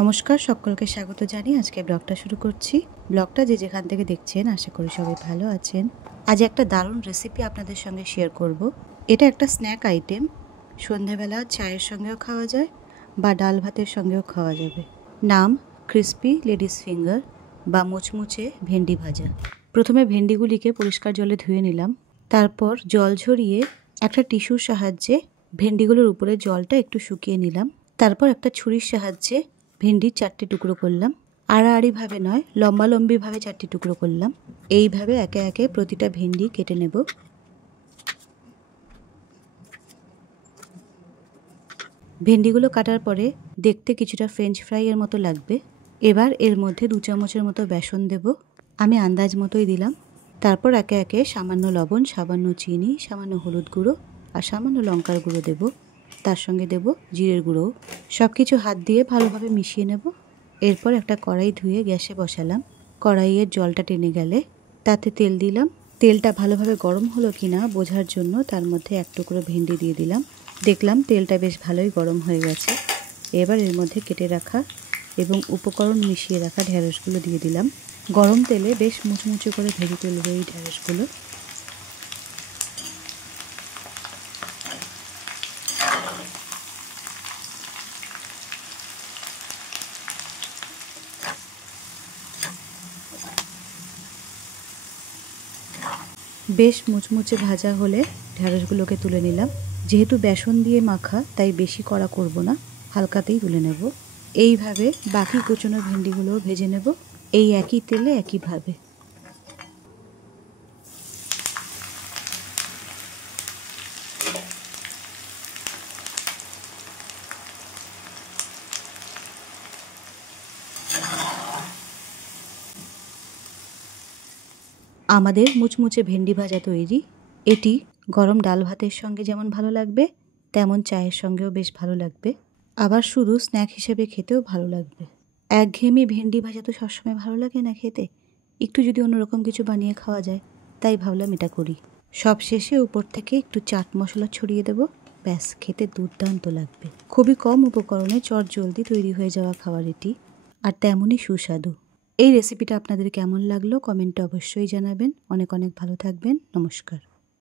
নমস্কার, সকলকে স্বাগত জানিয়ে আজকে ব্লগটা শুরু করছি। ব্লগটা যে যেখান থেকে দেখছেন আশা করি সবাই ভালো আছেন। আজ একটা দারুণ রেসিপি আপনাদের সঙ্গে শেয়ার করব। এটা একটা স্ন্যাক আইটেম, সন্ধেবেলা চায়ের সঙ্গেও খাওয়া যায় বা ডাল ভাতের সঙ্গেও খাওয়া যাবে। নাম ক্রিস্পি লেডিস ফিঙ্গার বা মুচমুচে ভেন্ডি ভাজা। প্রথমে ভেন্ডিগুলিকে পরিষ্কার জলে ধুয়ে নিলাম, তারপর জল ঝরিয়ে একটা টিস্যুর সাহায্যে ভেন্ডিগুলোর উপরে জলটা একটু শুকিয়ে নিলাম। তারপর একটা ছুরির সাহায্যে ভেন্ডির 4টে টুকরো করলাম। আড়াআড়িভাবে নয়, লম্বালম্বিভাবে 4টে টুকরো করলাম। এইভাবে একে একে প্রতিটা ভেন্ডি কেটে নেব। ভেন্ডিগুলো কাটার পরে দেখতে কিছুটা ফ্রেঞ্চ ফ্রাইয়ের মতো লাগবে। এবার এর মধ্যে 2 চামচের মতো বেসন দেব। আমি আন্দাজ মতোই দিলাম। তারপর একে একে সামান্য লবণ, সামান্য চিনি, সামান্য হলুদ গুঁড়ো আর সামান্য লঙ্কার গুঁড়ো দেব। তার সঙ্গে দেব জিরের গুঁড়ো। সব কিছু হাত দিয়ে ভালোভাবে মিশিয়ে নেব। এরপর একটা কড়াই ধুয়ে গ্যাসে বসালাম। কড়াইয়ের জলটা টেনে গেলে তাতে তেল দিলাম। তেলটা ভালোভাবে গরম হলো কিনা বোঝার জন্য তার মধ্যে 1 টুকরো ভেন্ডি দিয়ে দিলাম। দেখলাম তেলটা বেশ ভালোই গরম হয়ে গেছে। এবার এর মধ্যে কেটে রাখা এবং উপকরণ মিশিয়ে রাখা ঢ্যাঁড়সগুলো দিয়ে দিলাম। গরম তেলে বেশ মুচমুচে করে ভেজে তুলব এই ঢ্যাঁড়সগুলো। বেশ মুচমুচে ভাজা হলে ঢ্যাঁড়সগুলোকে তুলে নিলাম। যেহেতু বেসন দিয়ে মাখা তাই বেশি কড়া করব না, হালকাতেই তুলে নেব। এইভাবে বাকি কুচনো ভেন্ডিগুলোও ভেজে নেব, এই একই তেলে একইভাবে। আমাদের মুচমুচে ভেন্ডি ভাজা তৈরি। এটি গরম ডাল ভাতের সঙ্গে যেমন ভালো লাগবে, তেমন চায়ের সঙ্গেও বেশ ভালো লাগবে। আবার শুধু স্ন্যাক হিসেবে খেতেও ভালো লাগবে। একঘেয়েমি ভেন্ডি ভাজা তো সবসময় ভালো লাগে না খেতে, একটু যদি অন্যরকম কিছু বানিয়ে খাওয়া যায়, তাই ভাবলাম এটা করি। সব শেষে উপর থেকে একটু চাট মশলা ছড়িয়ে দেব। ব্যাস, খেতে দুর্দান্ত লাগবে। খুবই কম উপকরণে চটজলদি তৈরি হয়ে যাওয়া খাবার এটি, আর তেমনই সুস্বাদু। এই রেসিপিটা আপনাদের কেমন লাগলো কমেন্টে অবশ্যই জানাবেন। অনেক অনেক ভালো থাকবেন। নমস্কার।